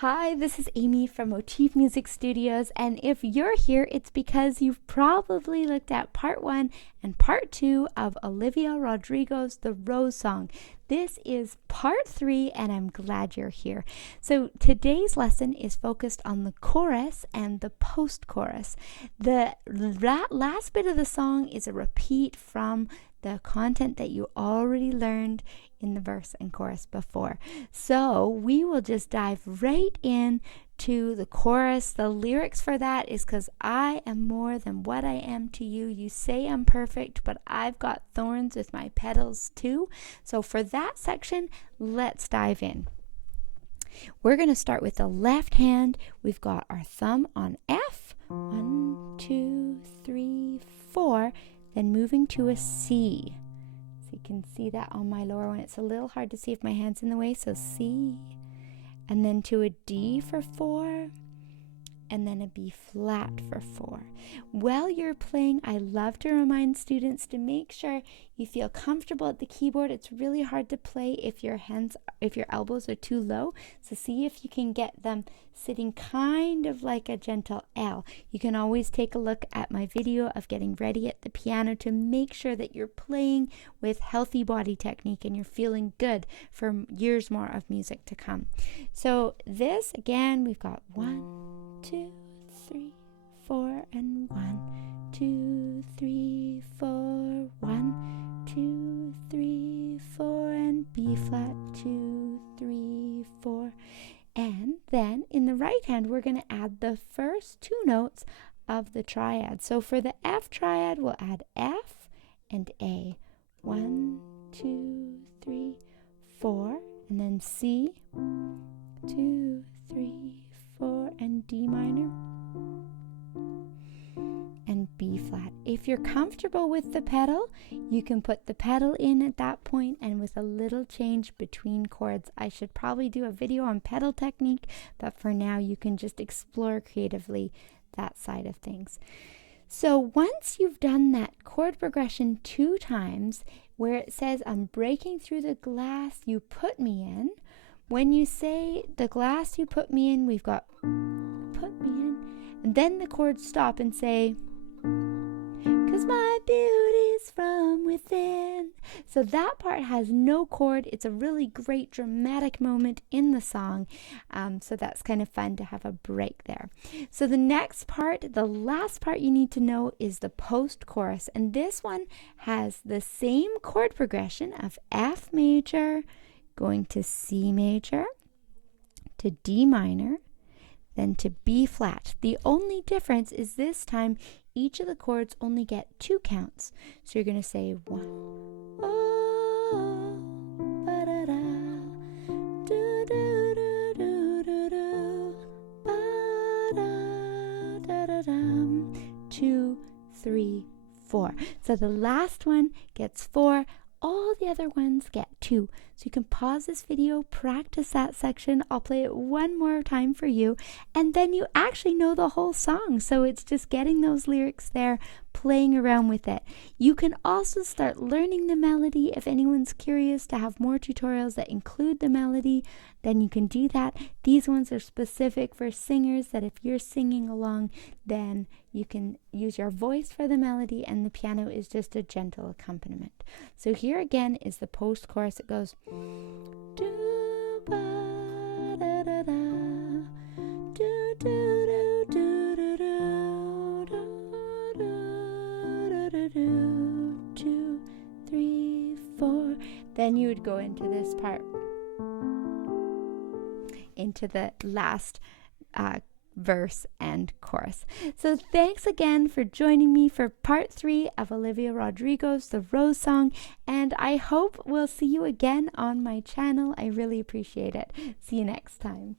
Hi, this is Amy from Motif Music Studios, and if you're here, it's because you've probably looked at part 1 and part 2 of Olivia Rodrigo's The Rose Song. This is part 3, and I'm glad you're here. So today's lesson is focused on the chorus and the post-chorus. The last bit of the song is a repeat from the content that you already learned in the verse and chorus before. So we will just dive right in to the chorus. The lyrics for that is "'Cause I am more than what I am to you. You say I'm perfect, but I've got thorns with my petals too." So for that section, let's dive in. We're going to start with the left hand. We've got our thumb on F. 1, 2, 3, 4. Then moving to a C. So you can see that on my lower one. It's a little hard to see if my hand's in the way. So C. And then to a D for 4. And then a B flat for 4. While you're playing, I love to remind students to make sure you feel comfortable at the keyboard. It's really hard to play if your elbows are too low. So see if you can get them sitting kind of like a gentle L. You can always take a look at my video of getting ready at the piano to make sure that you're playing with healthy body technique and you're feeling good for years more of music to come. So this, again, we've got 1, 2, 3, 4, and 1, 2, 3, 4, 1, 2, 3, 4, and B flat, 2, 3, 4. And then in the right hand, we're going to add the first 2 notes of the triad. So for the F triad, we'll add F and A. 1, 2, 3, 4, and then C, 2, 3, 4, and D minor, and B flat. If you're comfortable with the pedal, you can put the pedal in at that point, and with a little change between chords. I should probably do a video on pedal technique, but for now you can just explore creatively that side of things. So once you've done that chord progression 2 times, where it says "I'm breaking through the glass you put me in," when you say "the glass you put me in," we've got "put me in," and then the chords stop and say "'cause my beauty's from within." So that part has no chord. It's a really great dramatic moment in the song. So that's kind of fun to have a break there. So the next part, the last part you need to know, is the post-chorus. And this one has the same chord progression of F major, going to C major, to D minor, then to B flat. The only difference is this time each of the chords only get 2 counts. So you're going to say 1, oh, ba-da-da, do-do-do-do-do-do, ba-da-da-da-dum, 2, 3, 4. So the last one gets 4. All the other ones get 2. So you can pause this video, practice that section. I'll play it one more time for you, and then you actually know the whole song. So it's just getting those lyrics there, playing around with it. You can also start learning the melody. If anyone's curious to have more tutorials that include the melody, then you can do that. These ones are specific for singers, that if you're singing along, then you can use your voice for the melody, and the piano is just a gentle accompaniment. So here again is the post-chorus. It goes do ba da da da, do do do do do do do do do, 2, 3, 4. Then you would go into this part, into the last verse and chorus. So thanks again for joining me for part 3 of Olivia Rodrigo's The Rose Song, and I hope we'll see you again on my channel. I really appreciate it. See you next time.